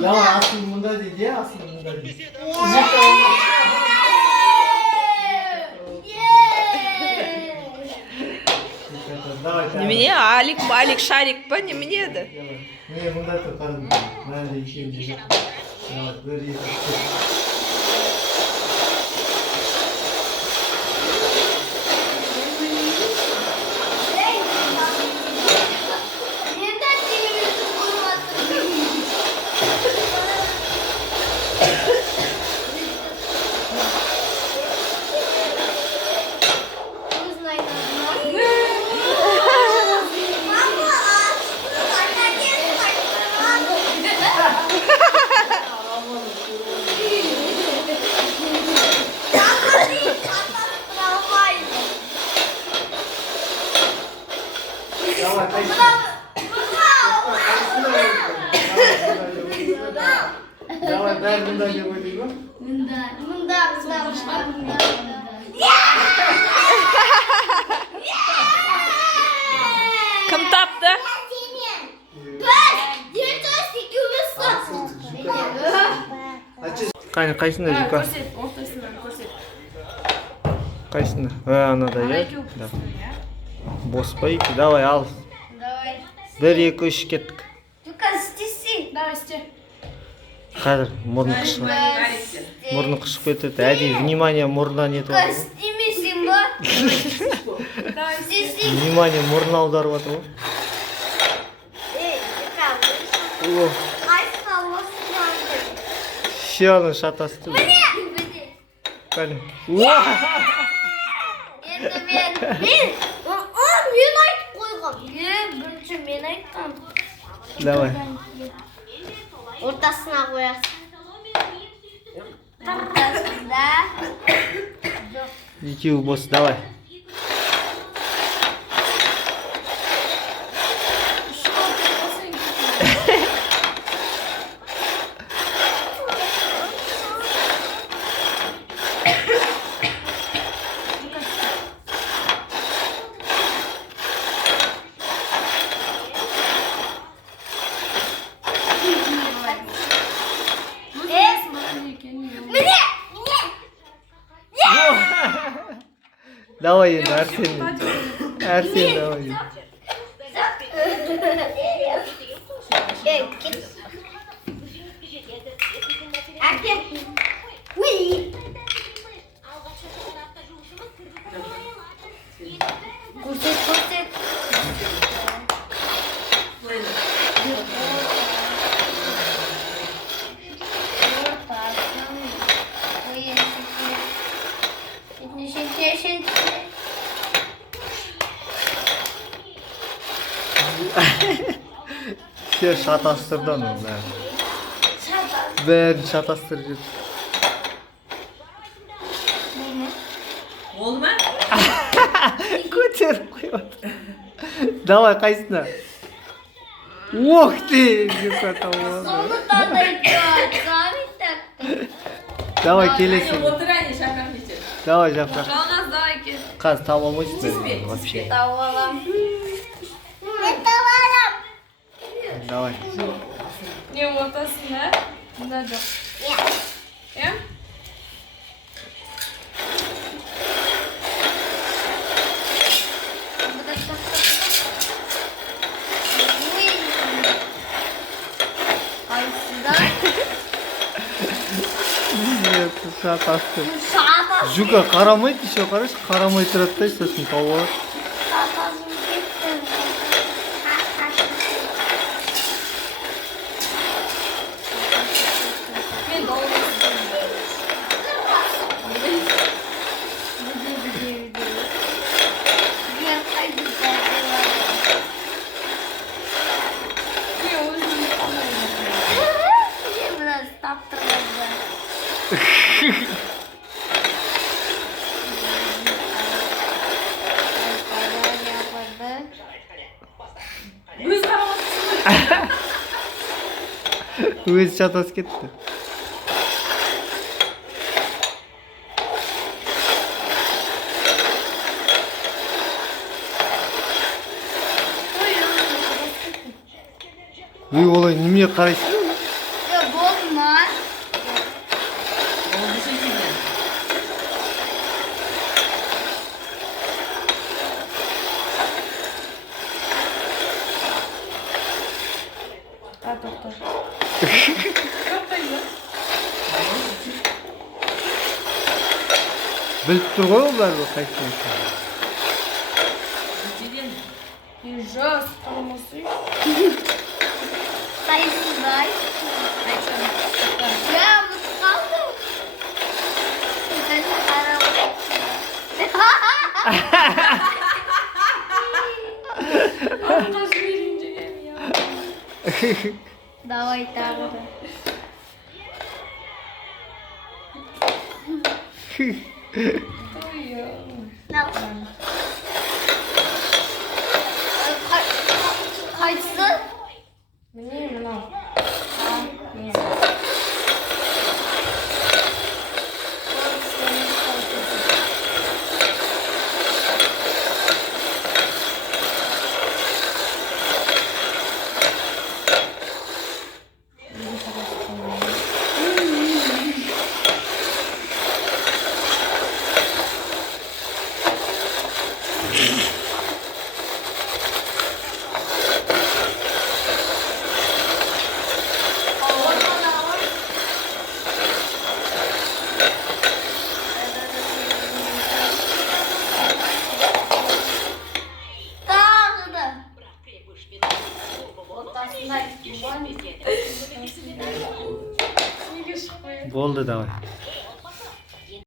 Давай, аслын мұнда дейді, аслын мұнда дейді. Немене? Алик, малик, шарик па? Немене еді? Не, мұнда тұрқарым. Мәнде екеуім де жоқ. Бір екі. Давай, дай мұнда деп ойлай ма? Мұнда. Кім тапты? Қайсында жүка? Көрсет, ортасынан көрсет. Қайсында? Анада, е? Бос па екі? Давай, ал. Бір, екі, үш кеттік. Давай, істе. Қазір мұрны қышып кетеді. Әдейі, внимание, мұрнына нетіп отыр. Істемесің ба? Внимание, мұрнына аударып отыр ғой. Все, аны шатасты. Кәне. Енді мен айтып қойғам. Бірінші мен айтқам. Давай. Ортасына қоясың. Ортасында. Екеуі бос, давай. Давай енді, Арсен. Арсен, давай. Әкем. Уй. Көрсет. Все шатастырды оны бәрін. Бәрін шатастырып жүр. Болды ма? Көтеріп қойып отыр. Давай, қайсына? Ох ты, жүка тамам. Соны таңдайды. Давай, келесі. Отыр әне, шақар неше. Давай, жапсақ. Жалғыз, давай кел. Қазір таба алмайсың вообще. Тавалам. Давай. Не ортасында? Мында жоқ. Е? Нет, шатастыр. Жүка қарамайды, еще қарашы, қарамай тұрады да, сосын тауып алады. Өзі шатасып кетті. Олай неме қарайсың? Болма. Oldu şekilde. Doktor. Біліп тұр ғой олар қайтсын. Bitirdin. Жас, тормозы. Sayısızlar. Ya mutlu kaldım. Ben arabayı. Arkadaş verince geliyor. Давай так. Kayısı? Мне много. Болды давай.